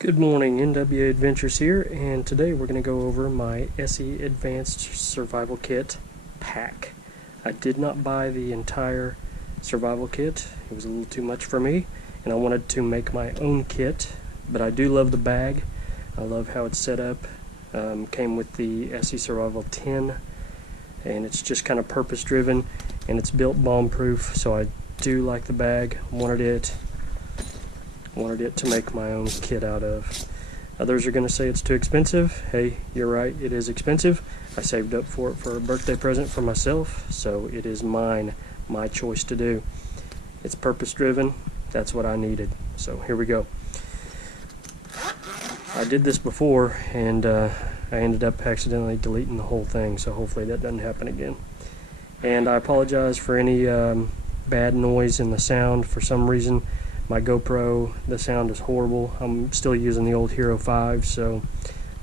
Good morning, NWA Adventures here, and today we're going to go over my ESEE Advanced Survival Kit pack. I did not buy the entire survival kit. It was a little too much for me, and I wanted to make my own kit, but I do love the bag. I love how it's set up. Came with the ESEE Survival 10, and it's just kind of purpose driven, and it's built bomb proof, so I do like the bag. Wanted it to make my own kit out of. Others are going to say it's too expensive. Hey, you're right, it is expensive. I saved up for it for a birthday present for myself, so it is mine, my choice to do. It's purpose driven, that's what I needed. So here we go. I did this before and I ended up accidentally deleting the whole thing, so hopefully that doesn't happen again. And I apologize for any bad noise in the sound. For some reason my GoPro, the sound is horrible. I'm still using the old Hero 5, so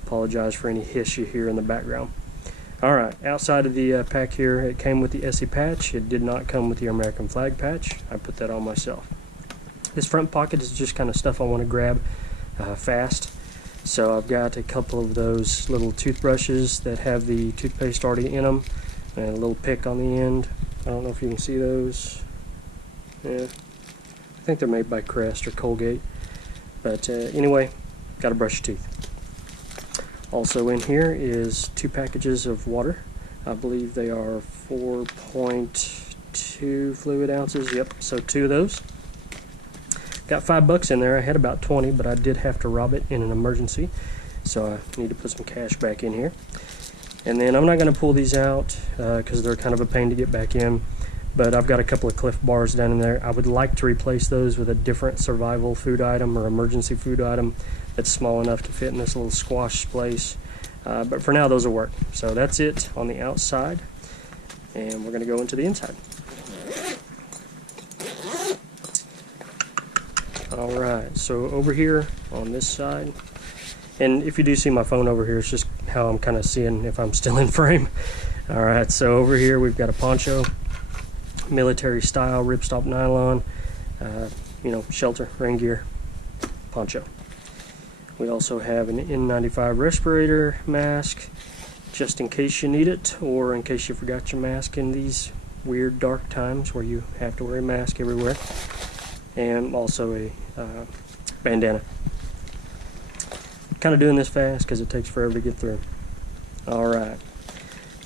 apologize for any hiss you hear in the background. Alright, outside of the pack here, it came with the ESEE patch. It did not come with the American flag patch. I put that on myself. This front pocket is just kind of stuff I want to grab fast. So I've got a couple of those little toothbrushes that have the toothpaste already in them, and a little pick on the end. I don't know if you can see those. Yeah. I think they're made by Crest or Colgate, but anyway, gotta brush your teeth. Also in here is 2 packages of water. I believe they are 4.2 fluid ounces. Yep, so 2 of those. Got $5 in there. I had about 20, but I did have to rob it in an emergency, so I need to put some cash back in here. And then I'm not going to pull these out because they're kind of a pain to get back in. But I've got a couple of Cliff Bars down in there. I would like to replace those with a different survival food item or emergency food item that's small enough to fit in this little squash place. But for now, those will work. So that's it on the outside, and we're going to go into the inside. Alright, so over here on this side, and if you do see my phone over here, it's just how I'm kind of seeing if I'm still in frame. Alright, so over here we've got a poncho. Military style ripstop nylon, shelter, rain gear, poncho. We also have an N95 respirator mask, just in case you need it, or in case you forgot your mask in these weird dark times where you have to wear a mask everywhere, and also a bandana. Kind of doing this fast because it takes forever to get through. Alright.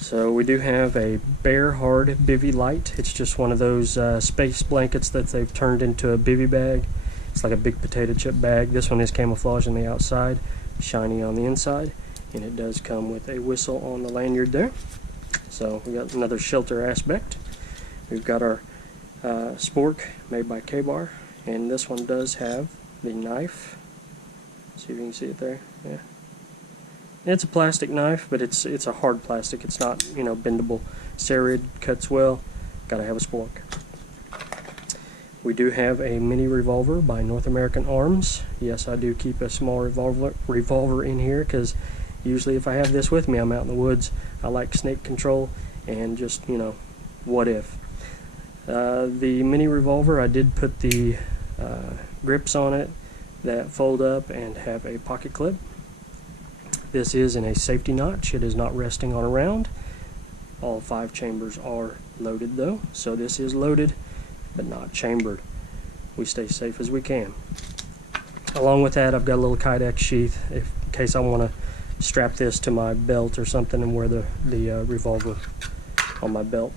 So we do have a Bear Hard Bivy Light. It's just one of those space blankets that they've turned into a bivy bag. It's like a big potato chip bag. This one is camouflage on the outside, shiny on the inside, and it does come with a whistle on the lanyard there. So we got another shelter aspect. We've got our spork made by K-Bar, and this one does have the knife. See if you can see it there. Yeah. It's a plastic knife, but it's a hard plastic. It's not, bendable. Serrated, cuts well. Gotta have a spork. We do have a mini revolver by North American Arms. Yes, I do keep a small revolver in here because usually if I have this with me, I'm out in the woods. I like snake control and just, what if. The mini revolver, I did put the grips on it that fold up and have a pocket clip. This is in a safety notch. It is not resting on a round. All 5 chambers are loaded though, so this is loaded but not chambered. We stay safe as we can. Along with that, I've got a little Kydex sheath in case I want to strap this to my belt or something and wear the revolver on my belt.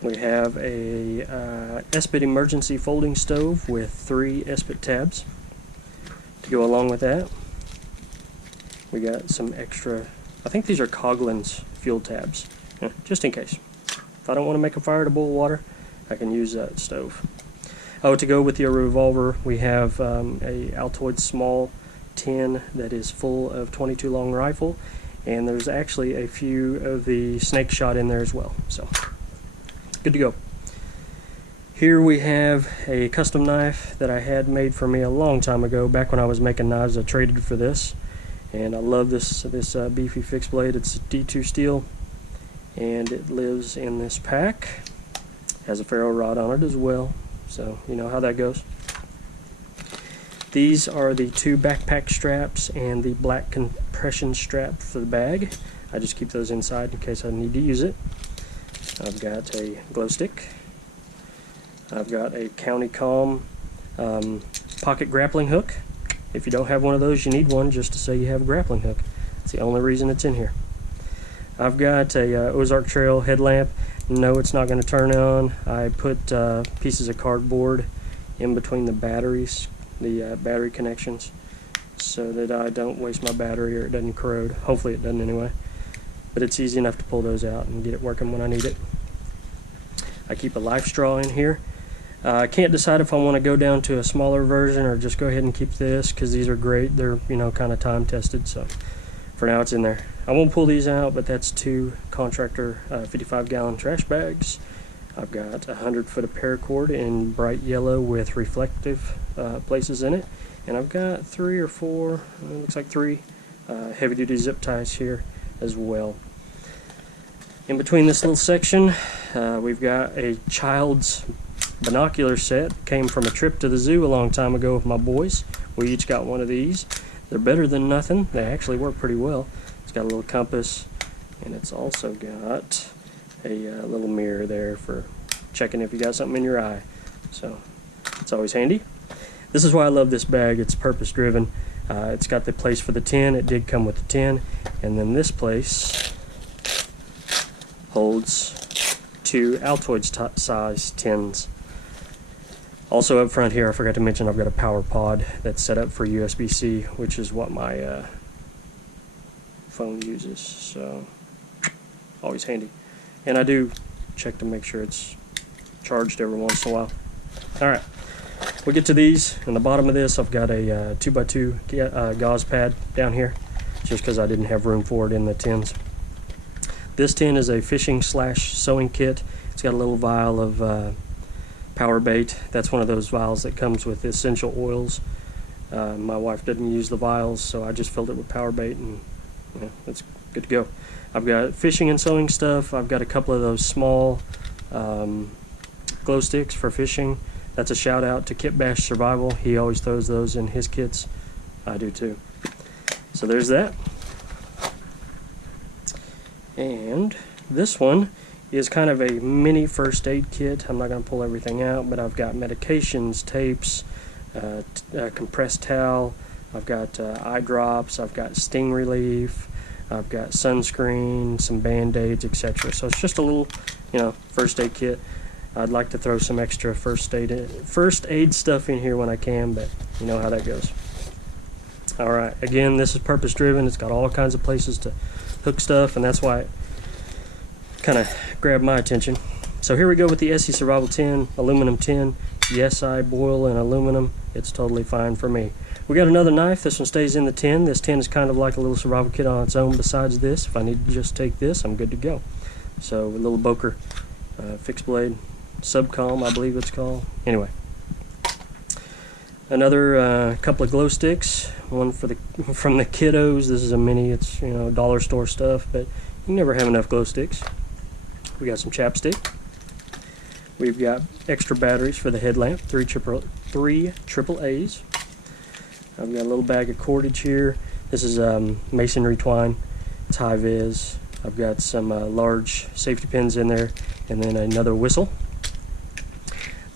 We have a ESEE emergency folding stove with 3 ESEE tabs. To go along with that, we got some extra, I think these are Coughlin's fuel tabs, just in case. If I don't want to make a fire to boil water, I can use that stove. Oh, to go with your revolver, we have a Altoid small tin that is full of .22 long rifle, and there's actually a few of the snake shot in there as well, so good to go. Here we have a custom knife that I had made for me a long time ago. Back when I was making knives, I traded for this. And I love this beefy fixed blade. It's D2 steel, and it lives in this pack. Has a ferro rod on it as well, so you know how that goes. These are the 2 backpack straps and the black compression strap for the bag. I just keep those inside in case I need to use it. I've got a glow stick. I've got a County Calm pocket grappling hook. If you don't have one of those, you need one just to say you have a grappling hook. It's the only reason it's in here. I've got a Ozark Trail headlamp. No, it's not going to turn on. I put pieces of cardboard in between the batteries, the battery connections, so that I don't waste my battery or it doesn't corrode. Hopefully it doesn't anyway. But it's easy enough to pull those out and get it working when I need it. I keep a life straw in here. I can't decide if I want to go down to a smaller version or just go ahead and keep this, because these are great. They're, you know, kind of time tested, so for now it's in there. I won't pull these out, but that's 2 contractor 55-gallon trash bags. I've got 100 foot of paracord in bright yellow with reflective places in it, and I've got 3 or 4, it looks like 3 heavy-duty zip ties here as well. In between this little section, we've got a child's binocular set. Came from a trip to the zoo a long time ago with my boys. We each got one of these. They're better than nothing. They actually work pretty well. It's got a little compass, and it's also got a little mirror there for checking if you got something in your eye. So it's always handy. This is why I love this bag. It's purpose driven. It's got the place for the tin. It did come with the tin, and then this place holds 2 Altoids size tins. Also up front here, I forgot to mention, I've got a power pod that's set up for USB-C, which is what my phone uses, so always handy. And I do check to make sure it's charged every once in a while. Alright, we'll get to these. In the bottom of this, I've got a 2x2 gauze pad down here, just because I didn't have room for it in the tins. This tin is a fishing / sewing kit. It's got a little vial of power bait. That's one of those vials that comes with essential oils. My wife didn't use the vials, so I just filled it with power bait, and you know, it's good to go. I've got fishing and sewing stuff. I've got a couple of those small glow sticks for fishing. That's a shout out to Kit Bash Survival. He always throws those in his kits. I do too. So there's that. And this one is kind of a mini first aid kit. I'm not going to pull everything out, but I've got medications, tapes, compressed towel, I've got eye drops, I've got sting relief, I've got sunscreen, some band-aids, etc. So it's just a little, you know, first aid kit. I'd like to throw some extra first aid stuff in here when I can, but you know how that goes. Alright, again, this is purpose driven. It's got all kinds of places to hook stuff, and that's why it kind of grabbed my attention. So here we go with the ESEE Survival tin, aluminum tin. Yes, I boil in aluminum. It's totally fine for me. We got another knife. This one stays in the tin. This tin is kind of like a little survival kit on its own. Besides this, if I need to just take this, I'm good to go. So a little Boker fixed blade, Subcom, I believe it's called. Anyway, another couple of glow sticks. One for from the kiddos. This is a mini. It's, you know, dollar store stuff, but you never have enough glow sticks. We got some chapstick. We've got extra batteries for the headlamp, 3 AAAs. I've got a little bag of cordage here. This is masonry twine. It's high vis. I've got some large safety pins in there, and then another whistle.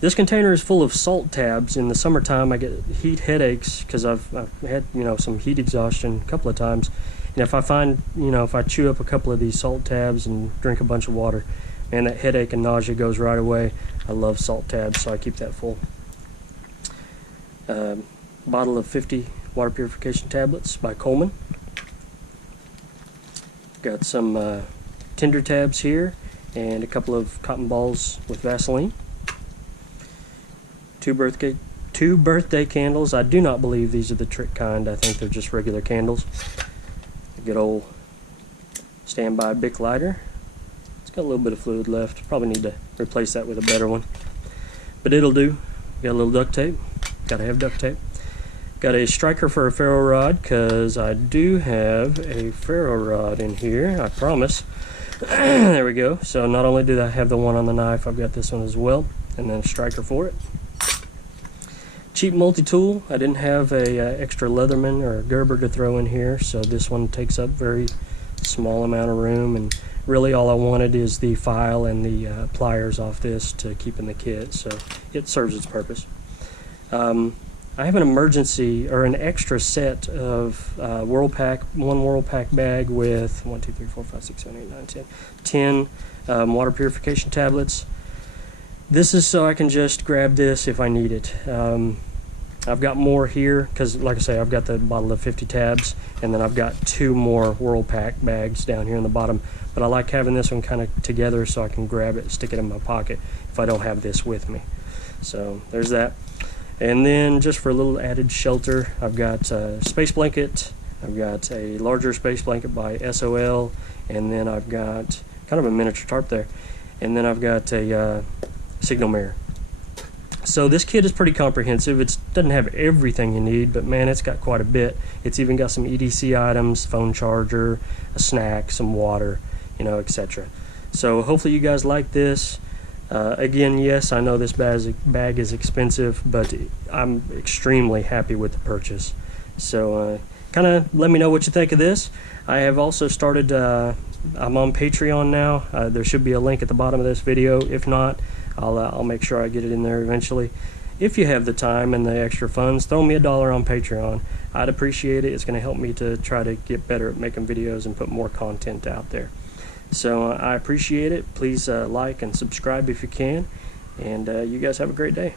This container is full of salt tabs. In the summertime, I get heat headaches because I've had, you know, some heat exhaustion a couple of times. And if I find, you know, if I chew up a couple of these salt tabs and drink a bunch of water, man, that headache and nausea goes right away. I love salt tabs, so I keep that full. Bottle of 50 water purification tablets by Coleman. Got some tinder tabs here and a couple of cotton balls with Vaseline. Two birthday candles. I do not believe these are the trick kind. I think they're just regular candles. A good old standby Bic lighter. It's got a little bit of fluid left. Probably need to replace that with a better one, but it'll do. Got a little duct tape. Gotta have duct tape. Got a striker for a ferro rod, because I do have a ferro rod in here, I promise. There we go. So not only do I have the one on the knife, I've got this one as well, and then a striker for it. Cheap multi-tool. I didn't have a extra Leatherman or a Gerber to throw in here, so this one takes up very small amount of room, and really all I wanted is the file and the pliers off this to keep in the kit, so it serves its purpose. I have an emergency or an extra set of one Whirlpack bag with 1, 2, 3, 4, 5, 6, 7, 8, 9, 10 water purification tablets. This is so I can just grab this if I need it. I've got more here because, like I say, I've got the bottle of 50 tabs, and then I've got 2 more Whirlpack bags down here in the bottom. But I like having this one kind of together so I can grab it and stick it in my pocket if I don't have this with me. So there's that. And then just for a little added shelter, I've got a space blanket. I've got a larger space blanket by SOL, and then I've got kind of a miniature tarp there. And then I've got a signal mirror. So this kit is pretty comprehensive. It doesn't have everything you need, but man, it's got quite a bit. It's even got some EDC items, phone charger, a snack, some water, etc. So hopefully you guys like this. Again, yes, I know this bag is expensive, but I'm extremely happy with the purchase. So kind of let me know what you think of this. I have also started, I'm on Patreon now. There should be a link at the bottom of this video. If not, I'll make sure I get it in there eventually. If you have the time and the extra funds, throw me $1 on Patreon. I'd appreciate it. It's going to help me to try to get better at making videos and put more content out there. So I appreciate it. Please like and subscribe if you can. And you guys have a great day.